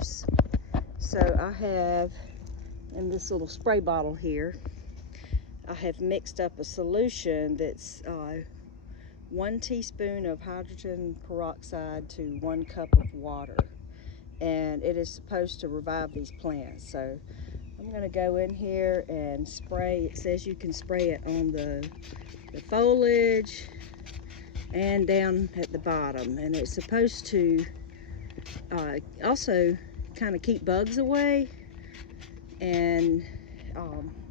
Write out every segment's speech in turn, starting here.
use. So I have, in this little spray bottle here, I have mixed up a solution that's 1 teaspoon of hydrogen peroxide to 1 cup of water. And it is supposed to revive these plants. So I'm going to go in here and spray. It says you can spray it on the foliage and down at the bottom. And it's supposed to also kind of keep bugs away, and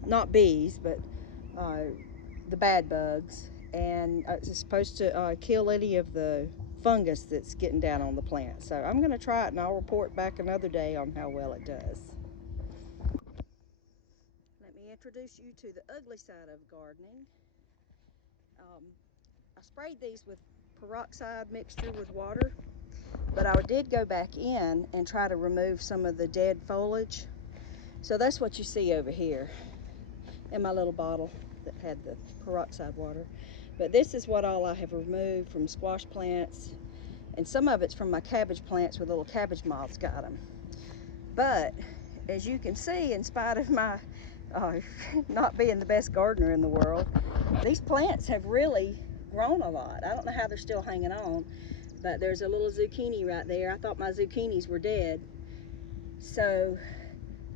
not bees, but the bad bugs. And it's supposed to kill any of the fungus that's getting down on the plant. So I'm going to try it, and I'll report back another day on how well it does. Let me introduce you to the ugly side of gardening. I sprayed these with peroxide mixture with water, but I did go back in and try to remove some of the dead foliage. So that's what you see over here in my little bottle that had the peroxide water. But this is what all I have removed from squash plants, and some of it's from my cabbage plants where little cabbage moths got them. But as you can see, in spite of my not being the best gardener in the world, these plants have really grown a lot. I don't know how they're still hanging on, but there's a little zucchini right there. I thought my zucchinis were dead. So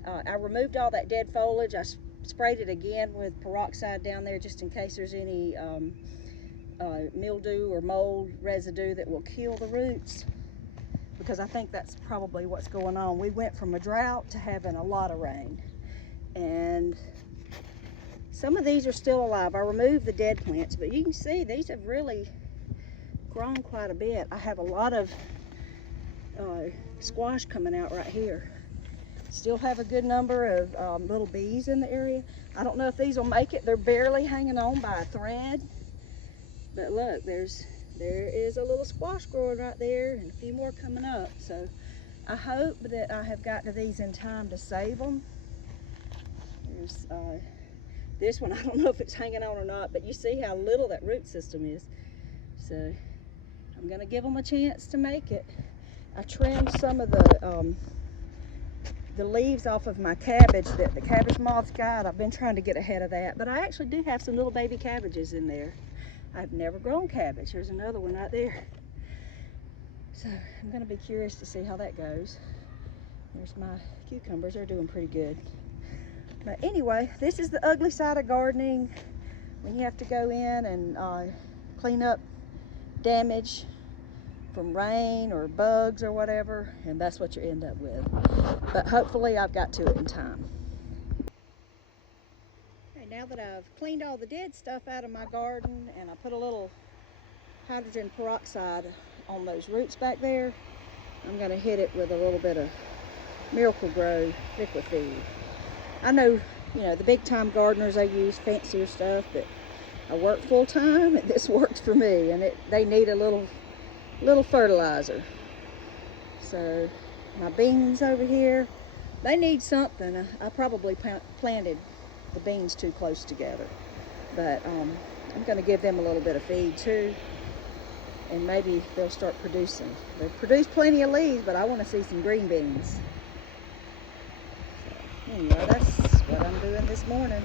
I removed all that dead foliage. I sprayed it again with peroxide down there just in case there's any mildew or mold residue that will kill the roots, because I think that's probably what's going on. We went from a drought to having a lot of rain, and some of these are still alive. I removed the dead plants, but you can see these have really grown quite a bit. I have a lot of squash coming out right here. Still have a good number of little bees in the area. I don't know if these will make it. They're barely hanging on by a thread. But look, there is a little squash growing right there, and a few more coming up. So I hope that I have got to these in time to save them. There's this one, I don't know if it's hanging on or not, but you see how little that root system is. So I'm gonna give them a chance to make it. I trimmed some of the leaves off of my cabbage that the cabbage moths got. I've been trying to get ahead of that, but I actually do have some little baby cabbages in there. I've never grown cabbage. There's another one right there. So I'm going to be curious to see how that goes. There's my cucumbers. They're doing pretty good. But anyway, this is the ugly side of gardening, when you have to go in and clean up damage from rain or bugs or whatever, and that's what you end up with. But hopefully I've got to it in time. Now that I've cleaned all the dead stuff out of my garden, and I put a little hydrogen peroxide on those roots back there, I'm going to hit it with a little bit of Miracle Gro liquid feed. I know, you know, the big time gardeners, they use fancier stuff, but I work full time and this works for me, and they need a little fertilizer. So my beans over here, they need something. I probably planted the beans too close together, but I'm going to give them a little bit of feed too, and maybe they'll start producing. They've produced plenty of leaves, but I want to see some green beans. So, anyway, that's what I'm doing this morning.